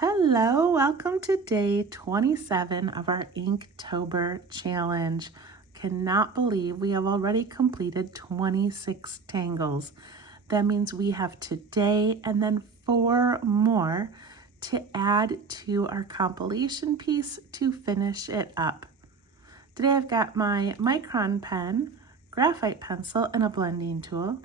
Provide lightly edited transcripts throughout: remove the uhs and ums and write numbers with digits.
Hello, welcome to day 27 of our Inktober challenge. Cannot believe we have already completed 26 tangles. That means we have today and then 4 more to add to our compilation piece to finish it up. Today I've got my micron pen, graphite pencil, and a blending tool,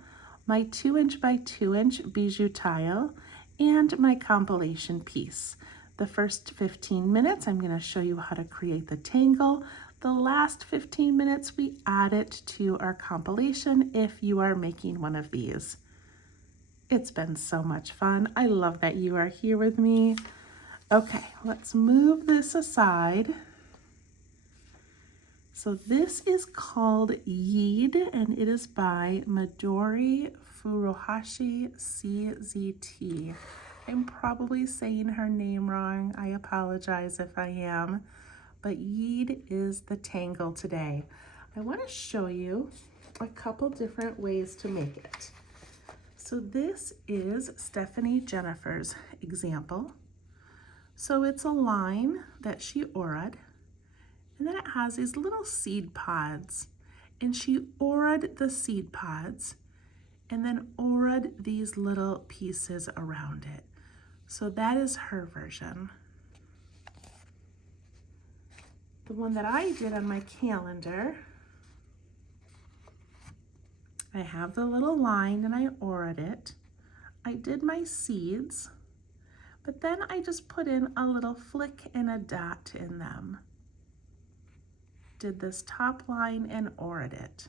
my 2" by 2" bijou tile, and my compilation piece. The first 15 minutes, I'm going to show you how to create the tangle. The last 15 minutes, we add it to our compilation if you are making one of these. It's been so much fun. I love that you are here with me. Okay, let's move this aside. So this is called Yeed, and it is by Midori Furuhashi CZT. I'm probably saying her name wrong. I apologize if I am. But Yeed is the tangle today. I want to show you a couple different ways to make it. So this is Stephanie Jennifer's example. So it's a line that she orad. And then it has these little seed pods, and she orad the seed pods and then orad these little pieces around it. So that is her version. The one that I did on my calendar, I have the little line and I orad it. I did my seeds, but then I just put in a little flick and a dot in them. Did this top line and orad it.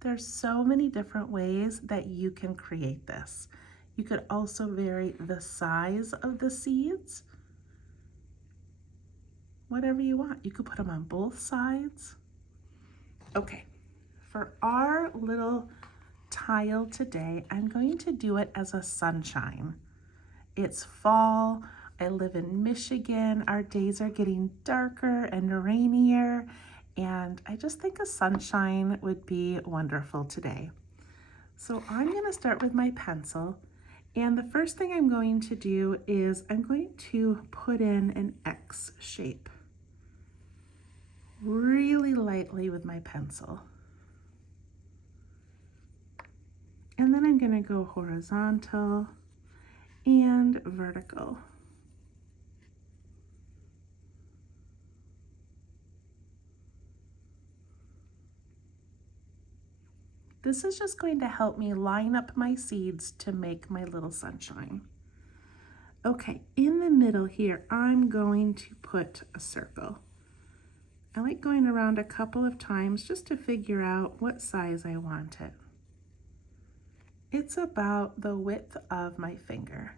There's so many different ways that you can create this. You could also vary the size of the seeds. Whatever you want. You could put them on both sides. Okay, for our little tile today, I'm going to do it as a sunshine. It's fall. I live in Michigan. Our days are getting darker and rainier, and I just think a sunshine would be wonderful today. So I'm going to start with my pencil, and the first thing I'm going to do is I'm going to put in an X shape really lightly with my pencil. And then I'm going to go horizontal and vertical. This is just going to help me line up my seeds to make my little sunshine. Okay, in the middle here, I'm going to put a circle. I like going around a couple of times just to figure out what size I want it. It's about the width of my finger.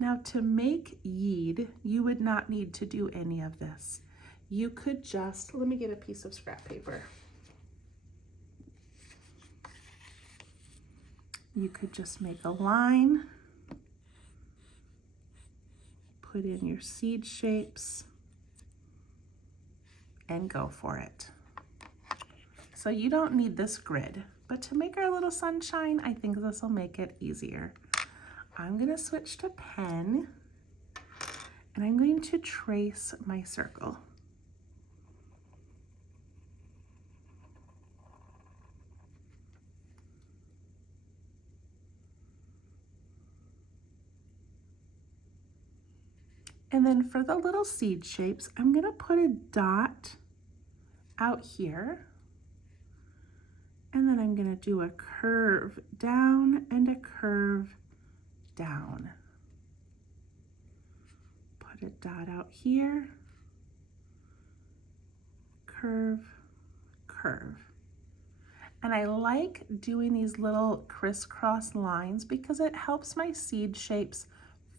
Now to make Yeed, you would not need to do any of this. You could just, let me get a piece of scrap paper. You could just make a line, put in your seed shapes, and go for it. So you don't need this grid, but to make our little sunshine, I think this will make it easier. I'm going to switch to pen, and I'm going to trace my circle. And then for the little seed shapes, I'm going to put a dot out here, and then I'm going to do a curve down and a curve down. Put a dot out here, curve, curve. And I like doing these little crisscross lines because it helps my seed shapes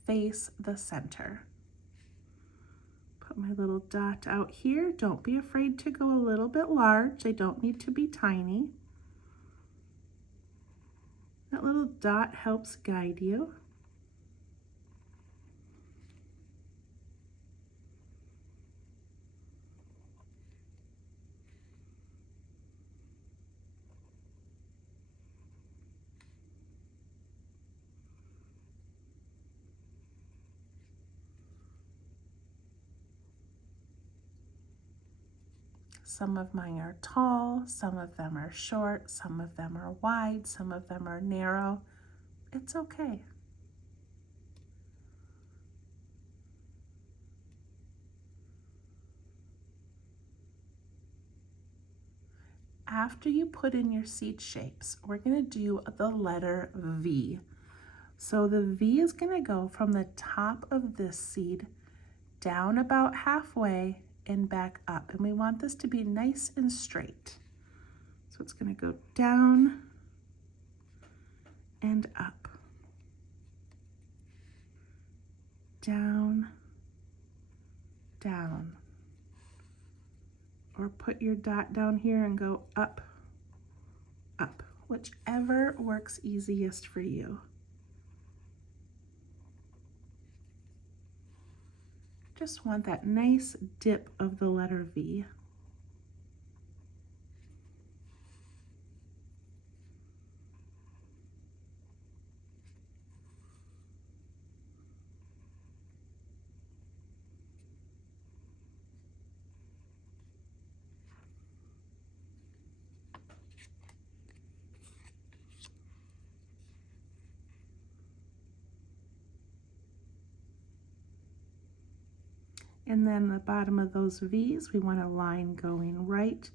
face the center. Put my little dot out here. Don't be afraid to go a little bit large. They don't need to be tiny. That little dot helps guide you. Some of mine are tall, some of them are short, some of them are wide, some of them are narrow. It's okay. After you put in your seed shapes, we're going to do the letter V. So the V is going to go from the top of this seed down about halfway and back up. And we want this to be nice and straight. So it's going to go down and up. Down, down. Or put your dot down here and go up, up, whichever works easiest for you. Just want that nice dip of the letter V. And then the bottom of those V's, we want a line going right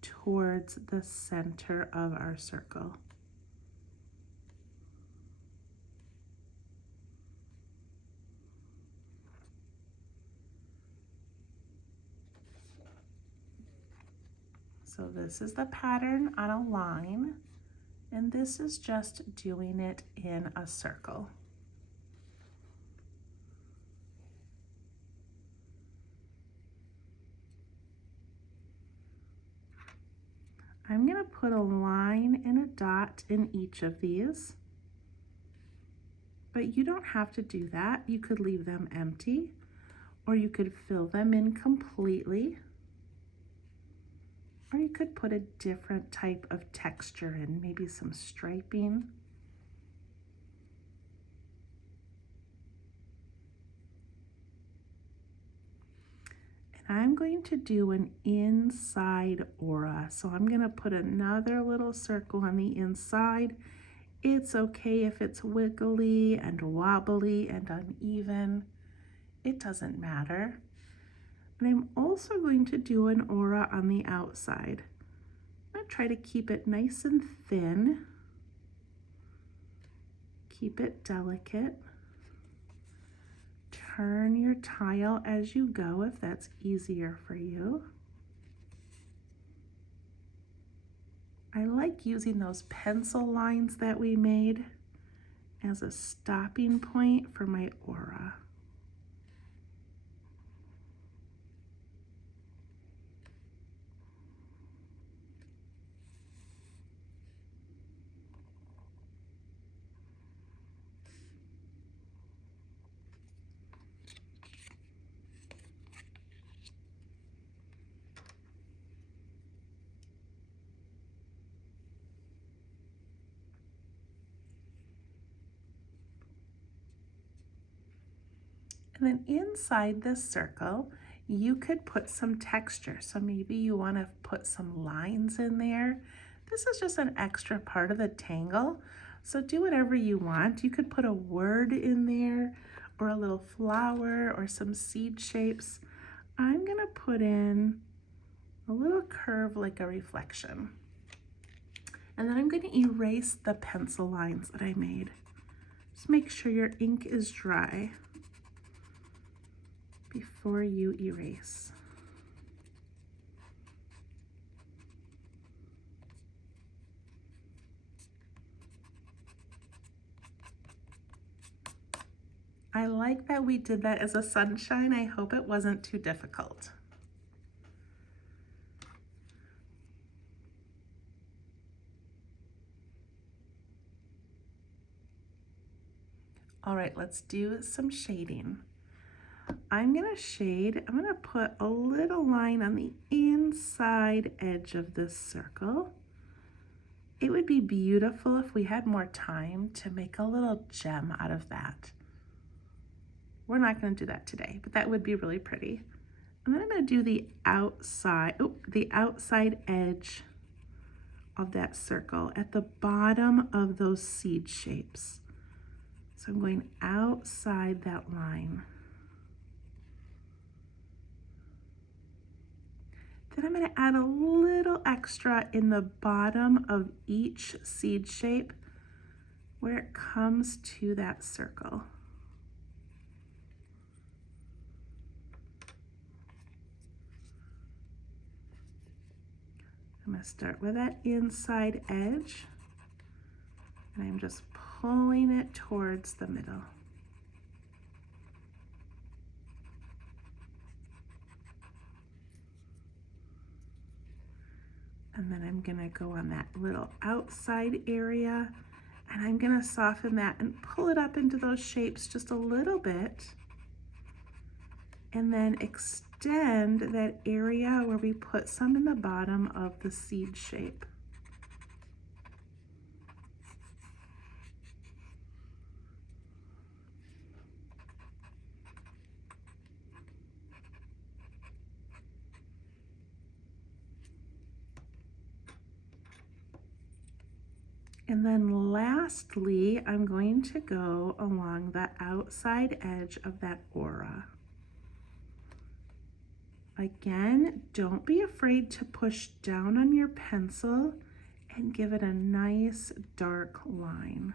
towards the center of our circle. So this is the pattern on a line, and this is just doing it in a circle. I'm going to put a line and a dot in each of these, but you don't have to do that. You could leave them empty, or you could fill them in completely, or you could put a different type of texture in, maybe some striping. I'm going to do an inside aura. So I'm going to put another little circle on the inside. It's okay if it's wiggly and wobbly and uneven. It doesn't matter. And I'm also going to do an aura on the outside. I'm going to try to keep it nice and thin. Keep it delicate. Turn your tile as you go if that's easier for you. I like using those pencil lines that we made as a stopping point for my aura. And then inside this circle, you could put some texture. So maybe you want to put some lines in there. This is just an extra part of the tangle. So do whatever you want. You could put a word in there or a little flower or some seed shapes. I'm going to put in a little curve like a reflection. And then I'm going to erase the pencil lines that I made. Just make sure your ink is dry before you erase. I like that we did that as a sunshine. I hope it wasn't too difficult. All right, let's do some shading. I'm going to put a little line on the inside edge of this circle. It would be beautiful if we had more time to make a little gem out of that. We're not going to do that today, but that would be really pretty. And then I'm going to do the outside edge of that circle at the bottom of those seed shapes. So I'm going outside that line. Then I'm going to add a little extra in the bottom of each seed shape where it comes to that circle. I'm going to start with that inside edge, and I'm just pulling it towards the middle. And then I'm going to go on that little outside area, and I'm going to soften that and pull it up into those shapes just a little bit, and then extend that area where we put some in the bottom of the seed shape. And then lastly, I'm going to go along the outside edge of that aura. Again, don't be afraid to push down on your pencil and give it a nice dark line.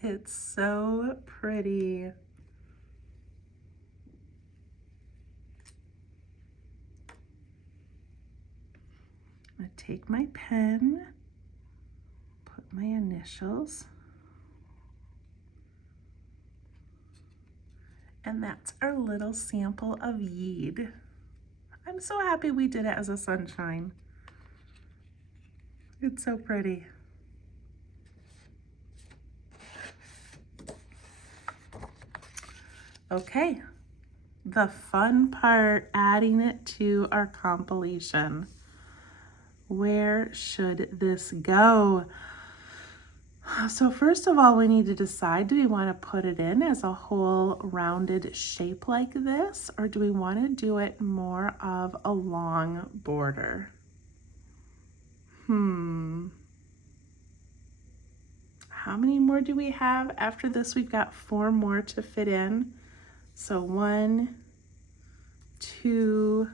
It's so pretty. I'm going to take my pen, put my initials, and that's our little sample of Yeed. I'm so happy we did it as a sunshine. It's so pretty. Okay, the fun part, adding it to our compilation. Where should this go? So first of all, we need to decide, do we want to put it in as a whole rounded shape like this, or do we want to do it more of a long border? How many more do we have? After this, we've got 4 more to fit in. So 1, 2,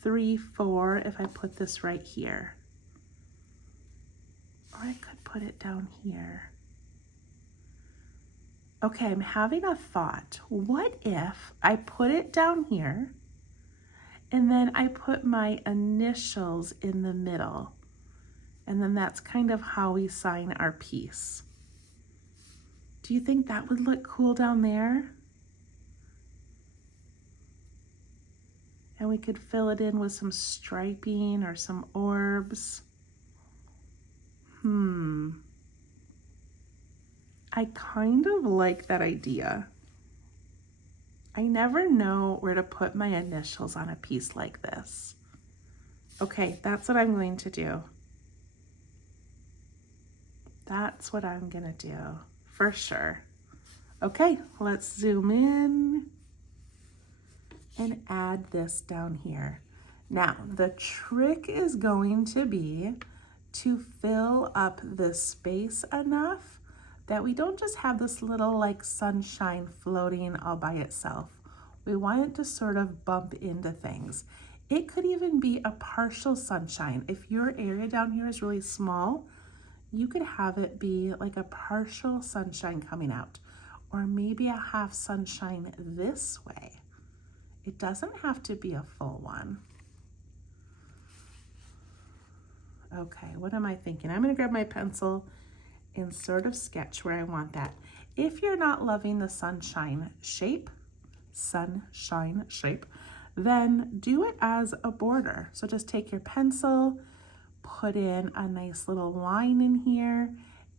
3, 4, if I put this right here. Or I could put it down here. Okay, I'm having a thought. What if I put it down here and then I put my initials in the middle? And then that's kind of how we sign our piece. Do you think that would look cool down there? And we could fill it in with some striping or some orbs. I kind of like that idea. I never know where to put my initials on a piece like this. Okay, that's what I'm going to do. That's what I'm gonna do, for sure. Okay, let's zoom in and add this down here. Now, the trick is going to be to fill up this space enough that we don't just have this little like sunshine floating all by itself. We want it to sort of bump into things. It could even be a partial sunshine. If your area down here is really small, you could have it be like a partial sunshine coming out, or maybe a half sunshine this way. It doesn't have to be a full one. Okay, what am I thinking? I'm gonna grab my pencil and sort of sketch where I want that. If you're not loving the sunshine shape, then do it as a border. So just take your pencil, put in a nice little line in here,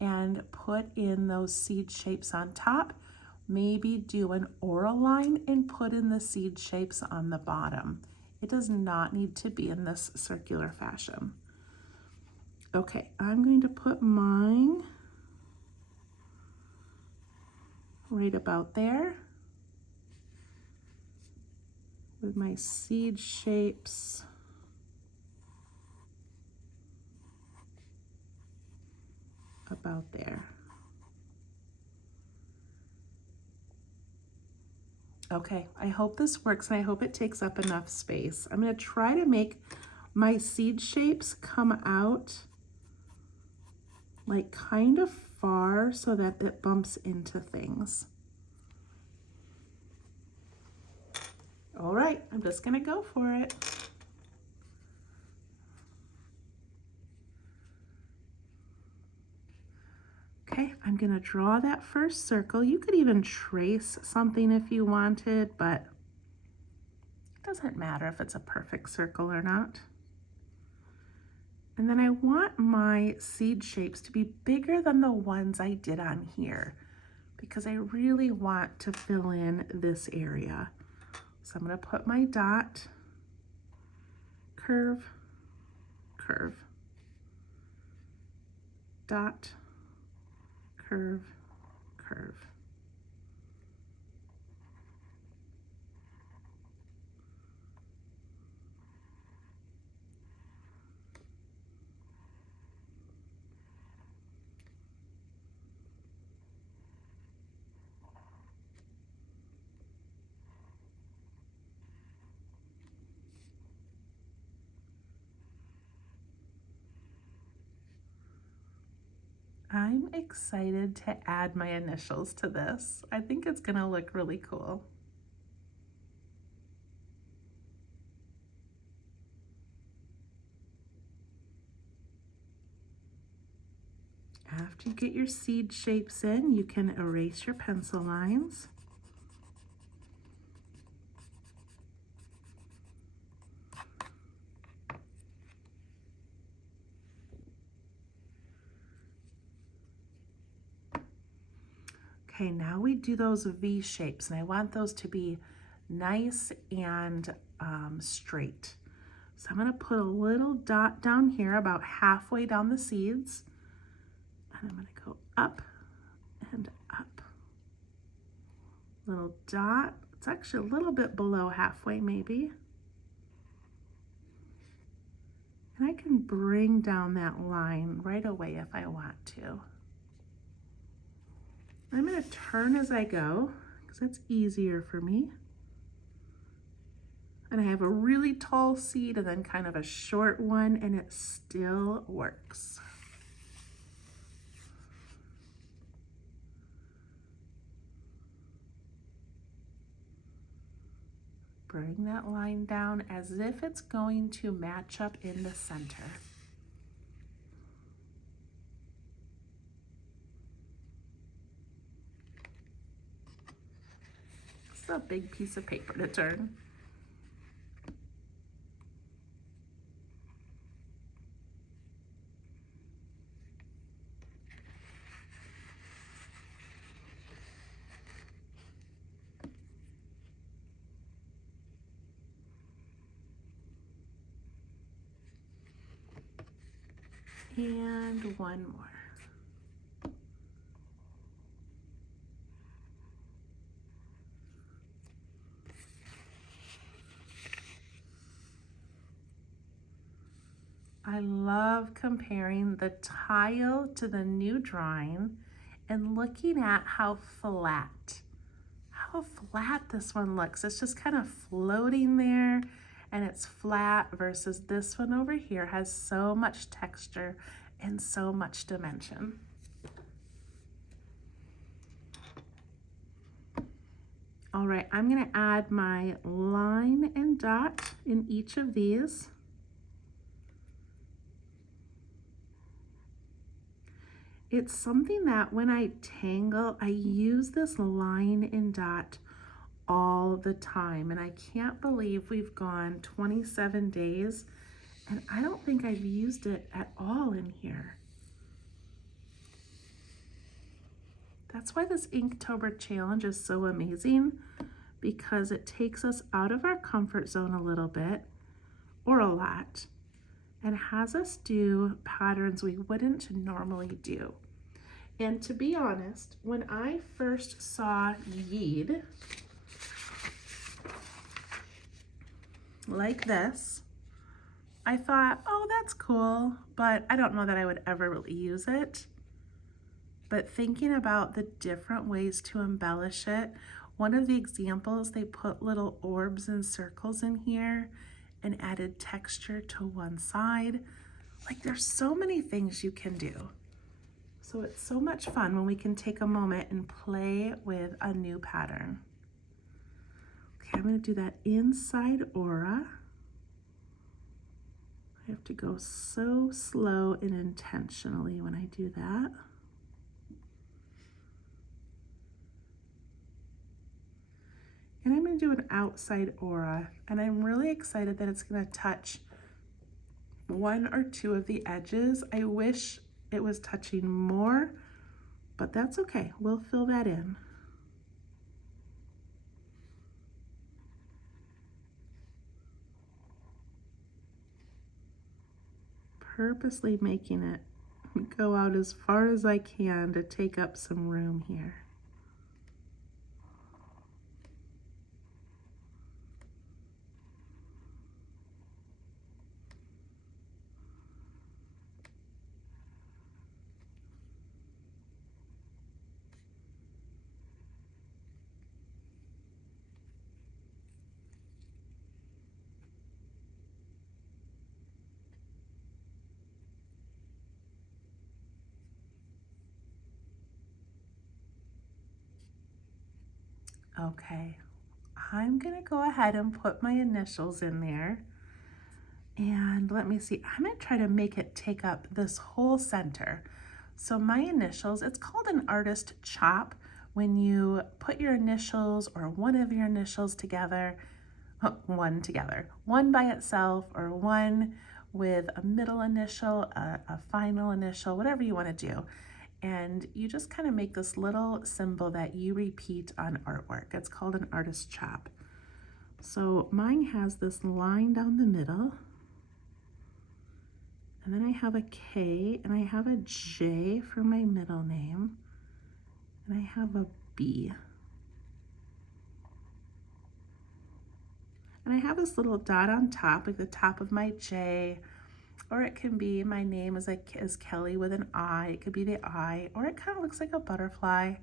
and put in those seed shapes on top. Maybe do an oral line and put in the seed shapes on the bottom. It does not need to be in this circular fashion. Okay, I'm going to put mine right about there with my seed shapes about there. Okay, I hope this works and I hope it takes up enough space. I'm going to try to make my seed shapes come out like kind of far so that it bumps into things. All right, I'm just going to go for it. Okay, I'm going to draw that first circle. You could even trace something if you wanted, but it doesn't matter if it's a perfect circle or not. And then I want my seed shapes to be bigger than the ones I did on here because I really want to fill in this area. So I'm going to put my dot, curve, curve, dot, curve, curve. I'm excited to add my initials to this. I think it's going to look really cool. After you get your seed shapes in, you can erase your pencil lines. Okay, now we do those V shapes, and I want those to be nice and straight. So I'm going to put a little dot down here about halfway down the seeds, and I'm going to go up and up. Little dot, it's actually a little bit below halfway maybe. And I can bring down that line right away if I want to. I'm going to turn as I go because that's easier for me. And I have a really tall seed and then kind of a short one, and it still works. Bring that line down as if it's going to match up in the center. It's a big piece of paper to turn. And one more. I love comparing the tile to the new drawing and looking at how flat this one looks. It's just kind of floating there and it's flat versus this one over here has so much texture and so much dimension. All right, I'm going to add my line and dot in each of these. It's something that when I tangle, I use this line and dot all the time. And I can't believe we've gone 27 days and I don't think I've used it at all in here. That's why this Inktober challenge is so amazing, because it takes us out of our comfort zone a little bit, or a lot, and has us do patterns we wouldn't normally do. And to be honest, when I first saw Yeed like this, I thought, oh, that's cool, but I don't know that I would ever really use it. But thinking about the different ways to embellish it, one of the examples, they put little orbs and circles in here and added texture to one side. Like, there's so many things you can do. So it's so much fun when we can take a moment and play with a new pattern. Okay, I'm going to do that inside aura. I have to go so slow and intentionally when I do that. And I'm going to do an outside aura, and I'm really excited that it's going to touch one or two of the edges. I wish it was touching more, but that's okay. We'll fill that in. Purposely making it go out as far as I can to take up some room here. Okay, I'm gonna go ahead and put my initials in there. And let me see, I'm gonna try to make it take up this whole center. So my initials, it's called an artist chop when you put your initials or one of your initials together, one by itself or one with a middle initial, a final initial, whatever you wanna do. And you just kind of make this little symbol that you repeat on artwork. It's called an artist chop. So mine has this line down the middle, and then I have a K, and I have a J for my middle name, and I have a B. And I have this little dot on top, like the top of my J, or it can be my name is Kelly with an I. It could be the I, or it kind of looks like a butterfly.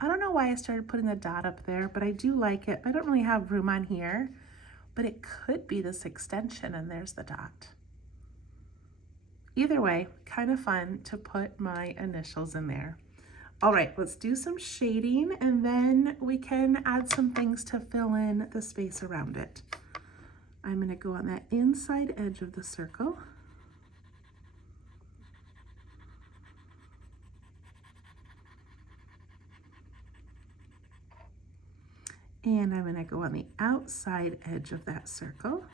I don't know why I started putting the dot up there, but I do like it. I don't really have room on here, but it could be this extension, and there's the dot. Either way, kind of fun to put my initials in there. All right, let's do some shading, and then we can add some things to fill in the space around it. I'm going to go on that inside edge of the circle. And I'm going to go on the outside edge of that circle.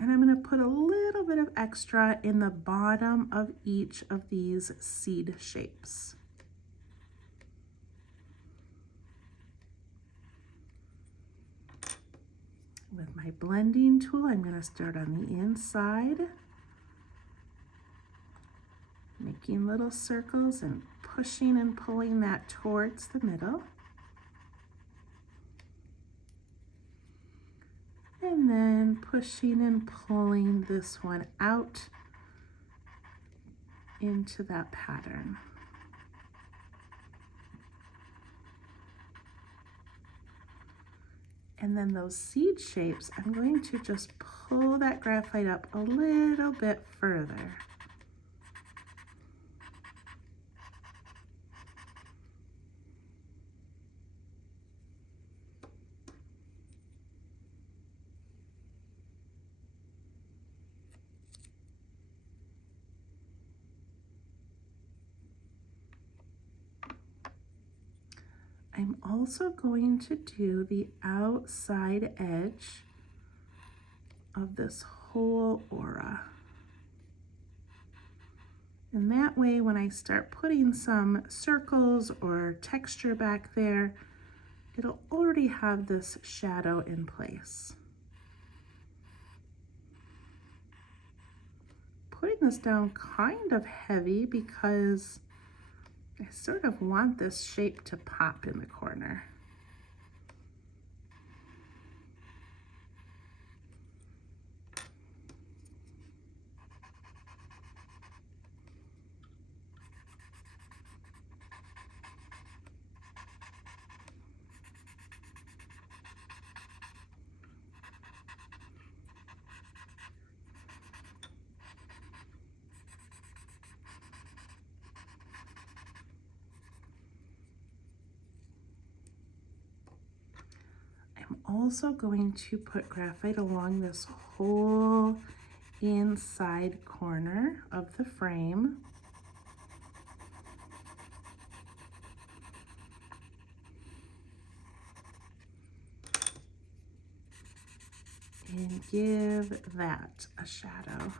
And I'm going to put a little bit of extra in the bottom of each of these seed shapes. With my blending tool, I'm going to start on the inside, making little circles and pushing and pulling that towards the middle. And then pushing and pulling this one out into that pattern. And then those seed shapes, I'm going to just pull that graphite up a little bit further. I'm also going to do the outside edge of this whole aura. And that way, when I start putting some circles or texture back there, it'll already have this shadow in place. Putting this down kind of heavy because I sort of want this shape to pop in the corner. I'm also going to put graphite along this whole inside corner of the frame. And give that a shadow.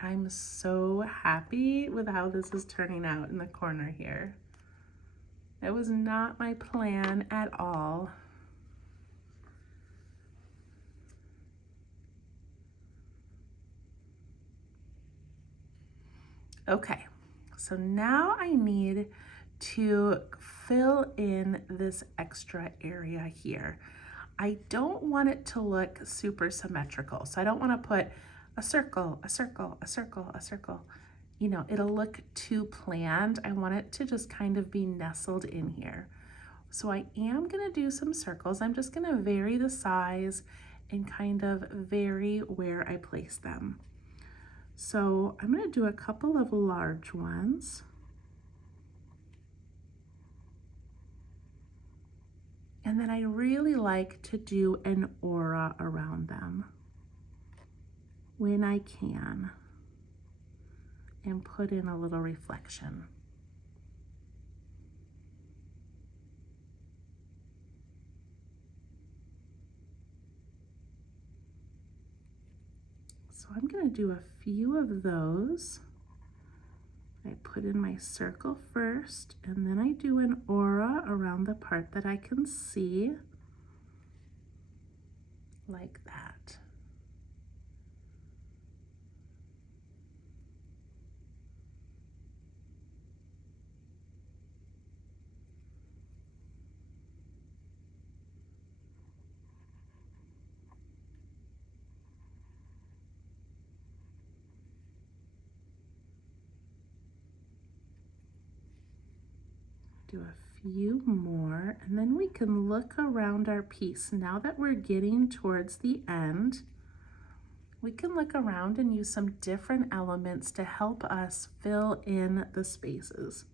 I'm so happy with how this is turning out in the corner here. It was not my plan at all. Okay, so now I need to fill in this extra area here. I don't want it to look super symmetrical, so I don't want to put a circle, a circle, a circle, a circle. You know, it'll look too planned. I want it to just kind of be nestled in here. So I am gonna do some circles. I'm just gonna vary the size and kind of vary where I place them. So I'm gonna do a couple of large ones. And then I really like to do an aura around them when I can, and put in a little reflection. So I'm going to do a few of those. I put in my circle first, and then I do an aura around the part that I can see, like that. Do a few more, and then we can look around our piece. Now that we're getting towards the end, we can look around and use some different elements to help us fill in the spaces.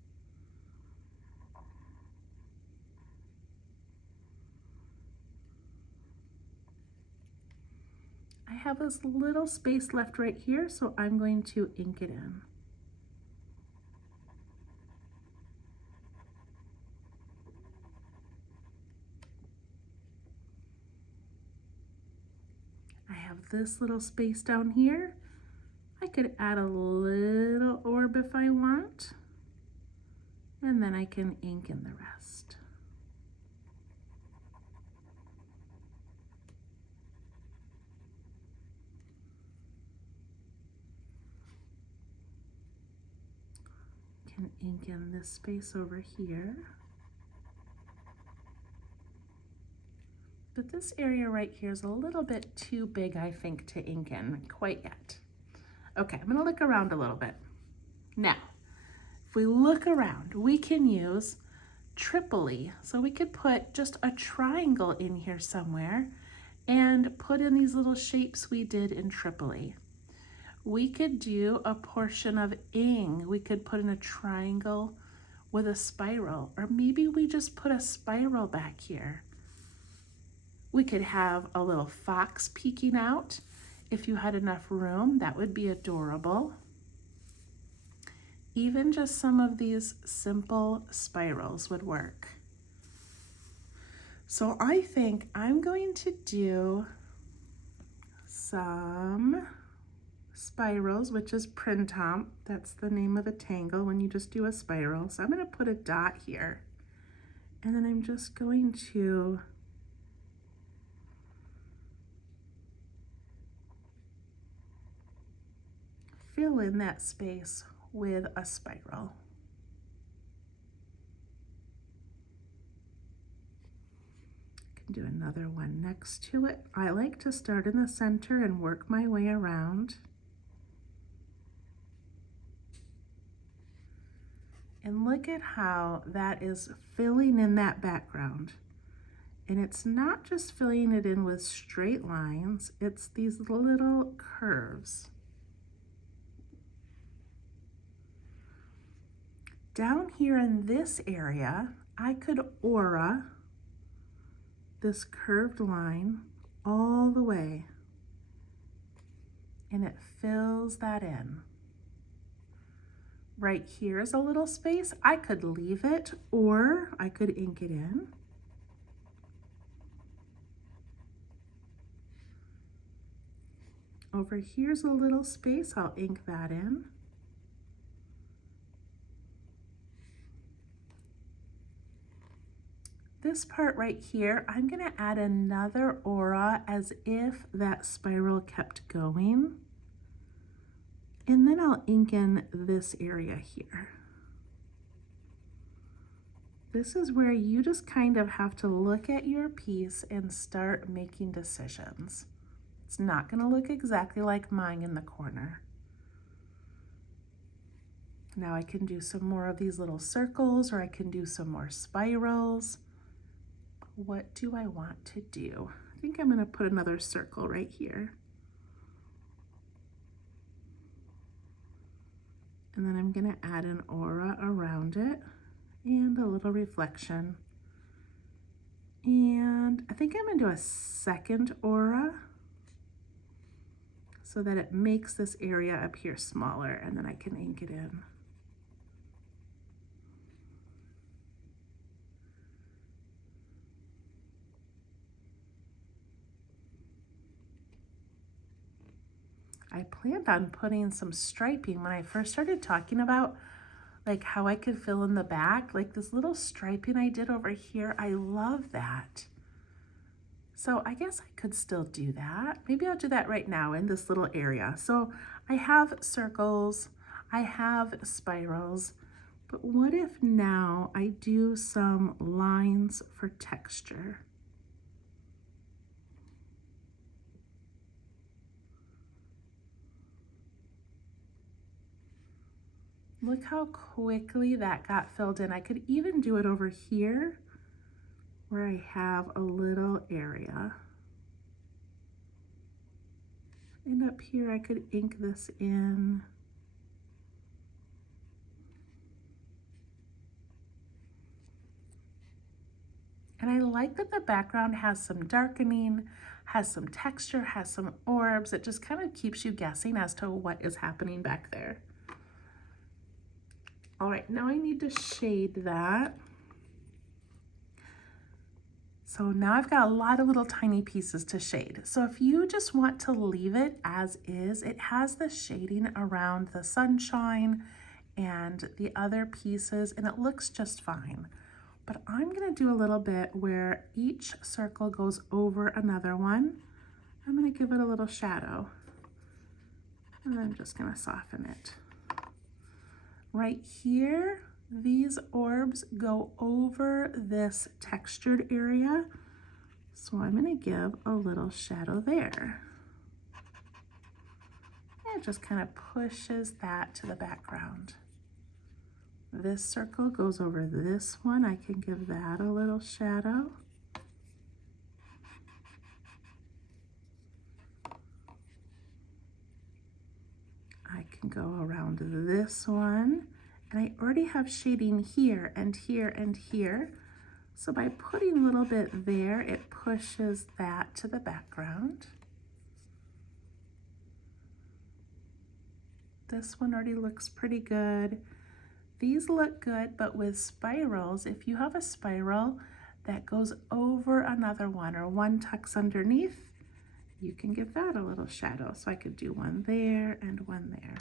I have this little space left right here, so I'm going to ink it in. I have this little space down here. I could add a little orb if I want, and then I can ink in the rest. Can ink in this space over here. But this area right here is a little bit too big, I think, to ink in quite yet. Okay, I'm gonna look around a little bit. Now, if we look around, we can use Tripoli. So we could put just a triangle in here somewhere and put in these little shapes we did in Tripoli. We could do a portion of ing. We could put in a triangle with a spiral, or maybe we just put a spiral back here. We could have a little fox peeking out, If you had enough room, that would be adorable. Even just some of these simple spirals would work. So I think I'm going to do some spirals, which is printemps. That's the name of the tangle when you just do a spiral. So I'm going to put a dot here, and then I'm just going to fill in that space with a spiral. Do another one next to it. I like to start in the center and work my way around. And look at how that is filling in that background. And it's not just filling it in with straight lines, it's these little curves. Down here in this area, I could aura this curved line all the way, and it fills that in. Right here is a little space. I could leave it, or I could ink it in. Over here's a little space. I'll ink that in. This part right here, I'm going to add another aura as if that spiral kept going. And then I'll ink in this area here. This is where you just kind of have to look at your piece and start making decisions. It's not going to look exactly like mine in the corner. Now I can do some more of these little circles, or I can do some more spirals. What do I want to do? I think I'm going to put another circle right here. And then I'm going to add an aura around it and a little reflection. And I think I'm going to do a second aura so that it makes this area up here smaller, and then I can ink it in. I planned on putting some striping when I first started talking about like how I could fill in the back, like this little striping I did over here. I love that. So I guess I could still do that. Maybe I'll do that right now in this little area. So I have circles, I have spirals, but what if now I do some lines for texture? Look how quickly that got filled in. I could even do it over here where I have a little area. And up here I could ink this in. And I like that the background has some darkening, has some texture, has some orbs. It just kind of keeps you guessing as to what is happening back there. All right, now I need to shade that. So now I've got a lot of little tiny pieces to shade. So if you just want to leave it as is, it has the shading around the sunshine and the other pieces, and it looks just fine. But I'm gonna do a little bit where each circle goes over another one. I'm gonna give it a little shadow, and then I'm just gonna soften it. Right here, these orbs go over this textured area, so I'm going to give a little shadow there. It just kind of pushes that to the background. This circle goes over this one. I can give that a little shadow. I can go around this one, and I already have shading here and here and here. So by putting a little bit there, it pushes that to the background. This one already looks pretty good. These look good, but with spirals, if you have a spiral that goes over another one or one tucks underneath, you can give that a little shadow. So I could do one there and one there.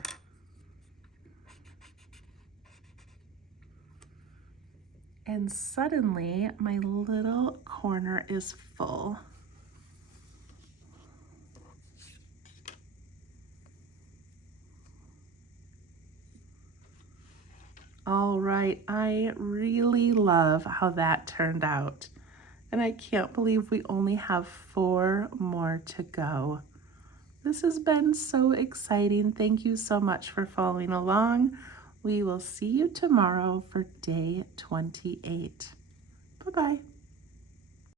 And suddenly my little corner is full. All right, I really love how that turned out. And I can't believe we only have 4 more to go. This has been so exciting. Thank you so much for following along. We will see you tomorrow for day 28. Bye-bye.